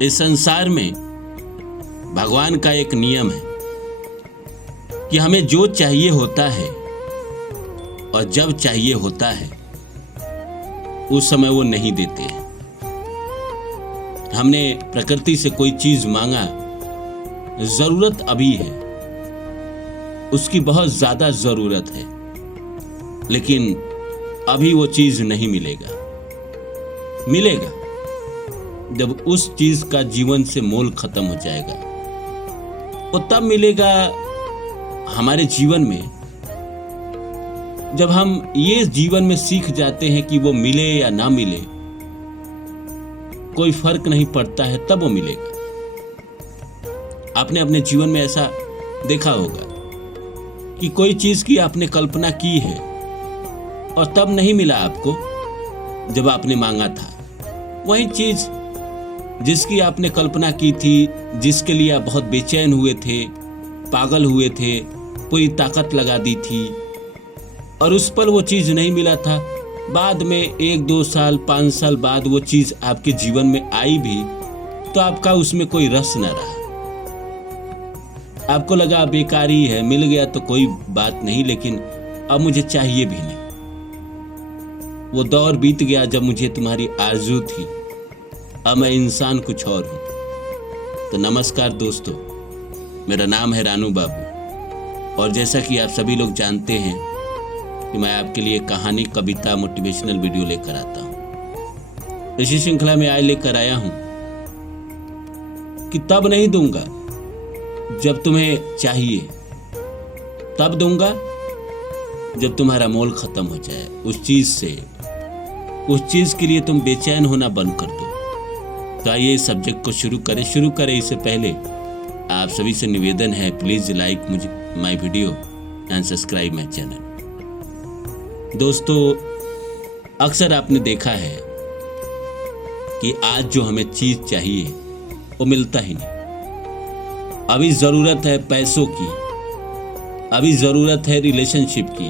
इस संसार में भगवान का एक नियम है कि हमें जो चाहिए होता है और जब चाहिए होता है उस समय वो नहीं देते हैं। हमने प्रकृति से कोई चीज मांगा, जरूरत अभी है, उसकी बहुत ज्यादा जरूरत है, लेकिन अभी वो चीज नहीं मिलेगा। मिलेगा जब उस चीज का जीवन से मोल खत्म हो जाएगा, और तब मिलेगा हमारे जीवन में जब हम ये जीवन में सीख जाते हैं कि वो मिले या ना मिले कोई फर्क नहीं पड़ता है, तब वो मिलेगा। आपने अपने जीवन में ऐसा देखा होगा कि कोई चीज की आपने कल्पना की है और तब नहीं मिला आपको जब आपने मांगा था। वही चीज जिसकी आपने कल्पना की थी, जिसके लिए आप बहुत बेचैन हुए थे, पागल हुए थे, पूरी ताकत लगा दी थी और उस पर वो चीज नहीं मिला था, बाद में 1-2 साल 5 साल बाद वो चीज आपके जीवन में आई भी तो आपका उसमें कोई रस न रहा। आपको लगा बेकारी है, मिल गया तो कोई बात नहीं, लेकिन अब मुझे चाहिए भी नहीं। वो दौर बीत गया जब मुझे तुम्हारी आरज़ू थी, अब मैं इंसान कुछ और हूं। तो नमस्कार दोस्तों, मेरा नाम है रानू बाबू और जैसा कि आप सभी लोग जानते हैं कि मैं आपके लिए कहानी, कविता, मोटिवेशनल वीडियो लेकर आता हूं। इसी श्रृंखला में आज लेकर आया हूं कि तब नहीं दूंगा जब तुम्हें चाहिए, तब दूंगा जब तुम्हारा मोल खत्म हो जाए उस चीज से, उस चीज के लिए तुम बेचैन होना बंद कर दो। तो आइए इस सब्जेक्ट को शुरू करें। इससे पहले आप सभी से निवेदन है, please like my video and subscribe my channel. दोस्तों, अक्सर आपने देखा है कि आज जो हमें चीज चाहिए वो मिलता ही नहीं। अभी जरूरत है पैसों की, अभी जरूरत है रिलेशनशिप की,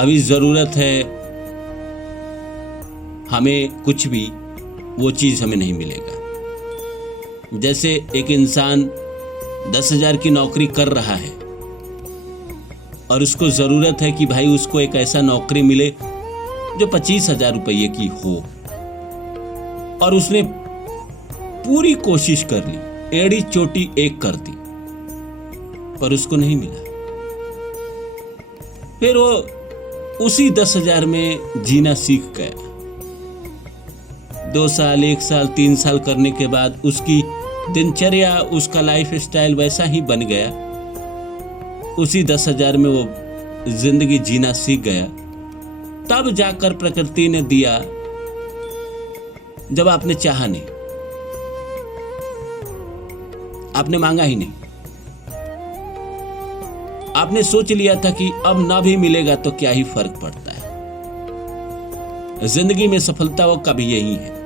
अभी जरूरत है हमें कुछ भी, वो चीज हमें नहीं मिलेगा। जैसे एक इंसान 10,000 की नौकरी कर रहा है और उसको जरूरत है कि भाई उसको एक ऐसा नौकरी मिले जो 25,000 रुपये की हो, और उसने पूरी कोशिश कर ली, एड़ी चोटी एक कर दी, पर उसको नहीं मिला। फिर वो उसी 10,000 में जीना सीख गया। 2 साल, 1 साल, 3 साल करने के बाद उसकी दिनचर्या, उसका लाइफ स्टाइल वैसा ही बन गया। उसी 10,000 में वो जिंदगी जीना सीख गया। तब जाकर प्रकृति ने दिया जब आपने चाहा नहीं, आपने मांगा ही नहीं। आपने सोच लिया था कि अब ना भी मिलेगा तो क्या ही फर्क पड़ता है। जिंदगी में सफलता वो कभी यही है,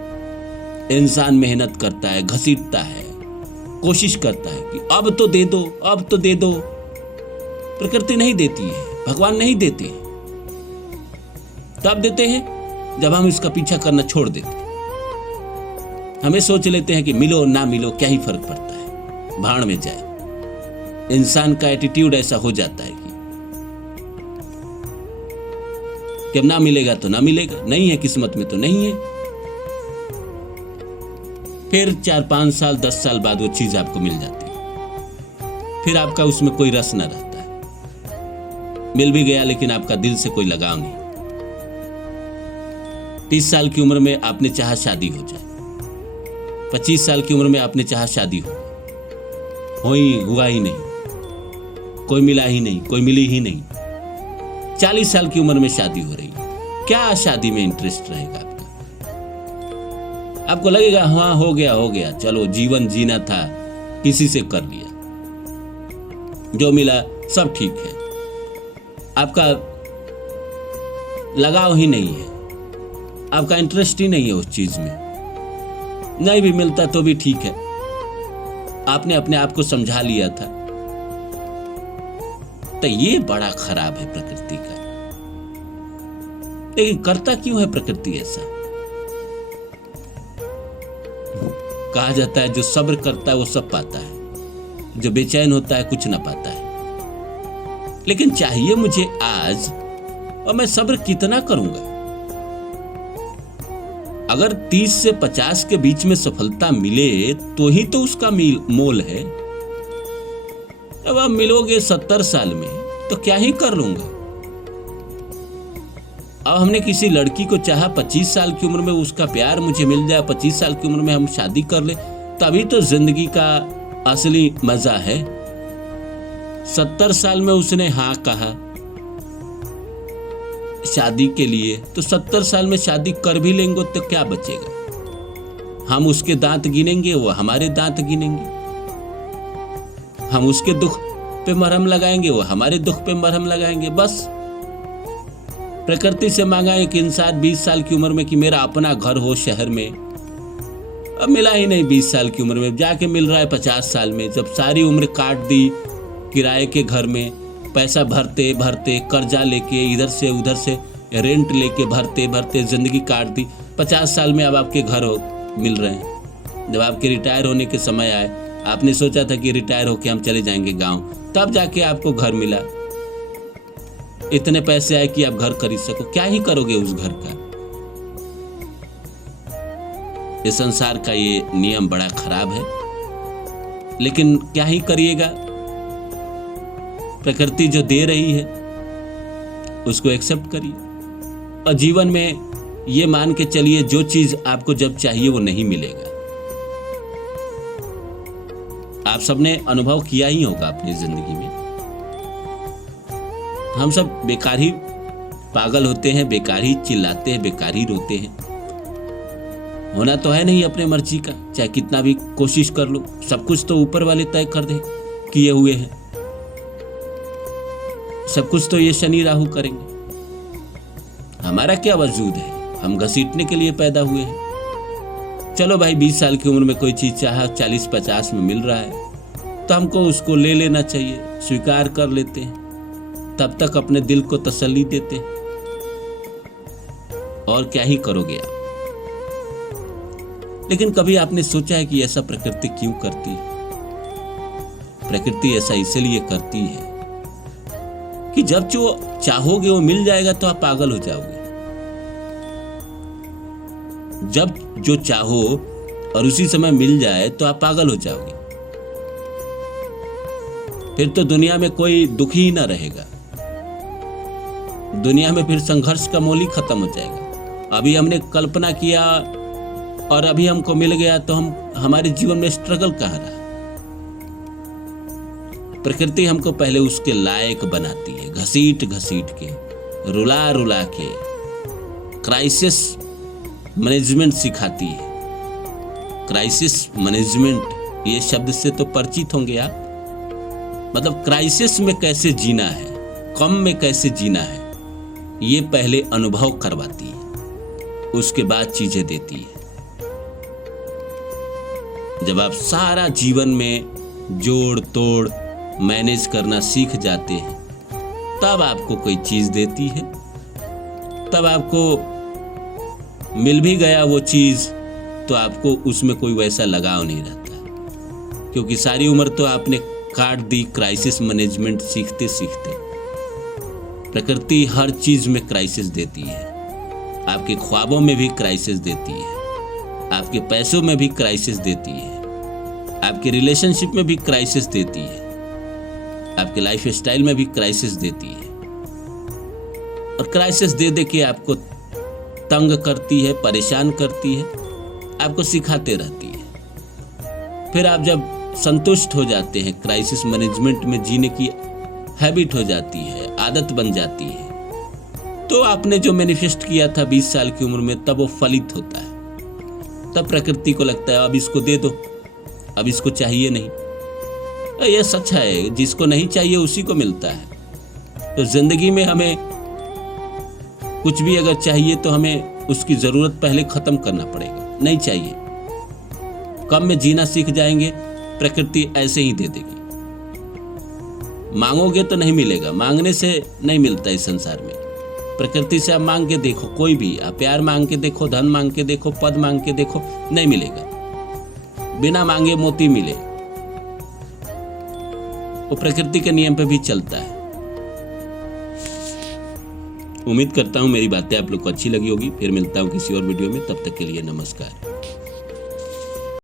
इंसान मेहनत करता है, घसीटता है, कोशिश करता है कि अब तो दे दो, अब तो दे दो। प्रकृति नहीं देती है, भगवान नहीं देते। तब देते हैं जब हम इसका पीछा करना छोड़ देते हैं। हमें सोच लेते हैं कि मिलो ना मिलो क्या ही फर्क पड़ता है, भाड़ में जाए। इंसान का एटीट्यूड ऐसा हो जाता है कि अब ना मिलेगा तो ना मिलेगा, नहीं है किस्मत में तो नहीं है। फिर 4-5 साल 10 साल बाद वो चीज आपको मिल जाती है, फिर आपका उसमें कोई रस ना रहता है। मिल भी गया लेकिन आपका दिल से कोई लगाव नहीं। 30 साल की उम्र में आपने चाहा शादी हो जाए, 25 साल की उम्र में आपने चाहा शादी हुआ ही नहीं, कोई मिला ही नहीं, कोई मिली ही नहीं। 40 साल की उम्र में शादी हो रही है, क्या शादी में इंटरेस्ट रहेगा आपका? आपको लगेगा हाँ हो गया, चलो जीवन जीना था, किसी से कर लिया, जो मिला सब ठीक है। आपका लगाव ही नहीं है, आपका इंटरेस्ट ही नहीं है उस चीज में। नहीं भी मिलता तो भी ठीक है, आपने अपने आप को समझा लिया था। तो ये बड़ा खराब है प्रकृति का। लेकिन करता क्यों है प्रकृति ऐसा? कहा जाता है जो सब्र करता है वो सब पाता है, जो बेचैन होता है कुछ ना पाता है। लेकिन चाहिए मुझे आज, और मैं सब्र कितना करूंगा? अगर 30 से 50 के बीच में सफलता मिले तो ही तो उसका मोल है। अब आप मिलोगे 70 साल में तो क्या ही कर लूंगा। अब हमने किसी लड़की को चाहा 25 साल की उम्र में, उसका प्यार मुझे मिल जाए, 25 साल की उम्र में हम शादी कर ले, तभी तो जिंदगी का असली मजा है। 70 साल में उसने हाँ कहा शादी के लिए, तो 70 साल में शादी कर भी लेंगे तो क्या बचेगा? हम उसके दांत गिनेंगे, वो हमारे दांत गिनेंगे। हम उसके दुख पे मरहम लगाएंगे, वो हमारे दुख पे मरहम लगाएंगे। बस प्रकृति से मांगा एक इंसान 20 साल की उम्र में कि मेरा अपना घर हो शहर में, अब मिला ही नहीं। 20 साल की उम्र में जाके मिल रहा है 50 साल में, जब सारी उम्र काट दी किराए के घर में, पैसा भरते भरते कर्जा लेके इधर से उधर से रेंट लेके भरते भरते जिंदगी काट दी। 50 साल में अब आपके घर मिल रहे हैं। जब आपके रिटायर होने के समय आए, आपने सोचा था कि रिटायर होके हम चले जाएंगे गांव, तब जाके आपको घर मिला। इतने पैसे आए कि आप घर खरीद सको, क्या ही करोगे उस घर का? इस संसार का ये नियम बड़ा खराब है, लेकिन क्या ही करिएगा। प्रकृति जो दे रही है उसको एक्सेप्ट करिए, और जीवन में ये मान के चलिए जो चीज आपको जब चाहिए वो नहीं मिलेगा। आप सबने अनुभव किया ही होगा अपनी जिंदगी में। हम सब बेकार ही पागल होते हैं, बेकार ही चिल्लाते हैं, बेकार ही रोते हैं। होना तो है नहीं अपने मर्जी का, चाहे कितना भी कोशिश कर लो। सब कुछ तो ऊपर वाले तय कर दे किए हुए हैं, सब कुछ तो ये शनि राहु करेंगे। हमारा क्या वजूद है? हम घसीटने के लिए पैदा हुए हैं। चलो भाई 20 साल की उम्र में कोई चीज चाहा 40-50 में मिल रहा है तो हमको उसको ले लेना चाहिए, स्वीकार कर लेते हैं, तब तक अपने दिल को तसल्ली देते हैं। और क्या ही करोगे आप? लेकिन कभी आपने सोचा है कि ऐसा प्रकृति क्यों करती है? प्रकृति ऐसा इसलिए करती है कि जब जो चाहोगे वो मिल जाएगा तो आप पागल हो जाओगे। जब जो चाहो और उसी समय मिल जाए तो आप पागल हो जाओगे। फिर तो दुनिया में कोई दुखी ही ना रहेगा। दुनिया में फिर संघर्ष का मोल ही खत्म हो जाएगा। अभी हमने कल्पना किया और अभी हमको मिल गया तो हमारे जीवन में स्ट्रगल कहाँ रहा? प्रकृति हमको पहले उसके लायक बनाती है, घसीट घसीट के, रुला रुला के, क्राइसिस मैनेजमेंट सिखाती है। क्राइसिस मैनेजमेंट ये शब्द से तो परिचित होंगे आप। मतलब क्राइसिस में कैसे जीना है, कम में कैसे जीना है, ये पहले अनुभव करवाती है, उसके बाद चीजें देती है। जब आप सारा जीवन में जोड़ तोड़ मैनेज करना सीख जाते हैं तब आपको कोई चीज देती है। तब आपको मिल भी गया वो चीज तो आपको उसमें कोई वैसा लगाव नहीं रहता, क्योंकि सारी उम्र तो आपने काट दी क्राइसिस मैनेजमेंट सीखते सीखते। प्रकृति हर चीज में क्राइसिस देती है। आपके ख्वाबों में भी क्राइसिस देती है, आपके पैसों में भी क्राइसिस देती है, आपके रिलेशनशिप में भी क्राइसिस देती है, आपके लाइफ स्टाइल में भी क्राइसिस देती है। और क्राइसिस दे दे के आपको तंग करती है, परेशान करती है, आपको सिखाते रहती है। फिर आप जब संतुष्ट हो जाते हैं, क्राइसिस मैनेजमेंट में जीने की हैबिट हो जाती है, आदत बन जाती है, तो आपने जो मैनिफेस्ट किया था 20 साल की उम्र में तब वो फलित होता है। तब प्रकृति को लगता है अब इसको दे दो, अब इसको चाहिए नहीं। यह सच है, जिसको नहीं चाहिए उसी को मिलता है। तो जिंदगी में हमें कुछ भी अगर चाहिए तो हमें उसकी जरूरत पहले खत्म करना पड़ेगा। नहीं चाहिए, कम में जीना सीख जाएंगे, प्रकृति ऐसे ही दे देगी। मांगोगे तो नहीं मिलेगा, मांगने से नहीं मिलता इस संसार में। प्रकृति से आप मांग के देखो, कोई भी आप प्यार मांग के देखो, धन मांग के देखो, पद मांग के देखो, नहीं मिलेगा। बिना मांगे मोती मिले, वो प्रकृति के नियम पे भी चलता है। उम्मीद करता हूं मेरी बातें आप लोग को अच्छी लगी होगी। फिर मिलता हूं किसी और वीडियो में, तब तक के लिए नमस्कार।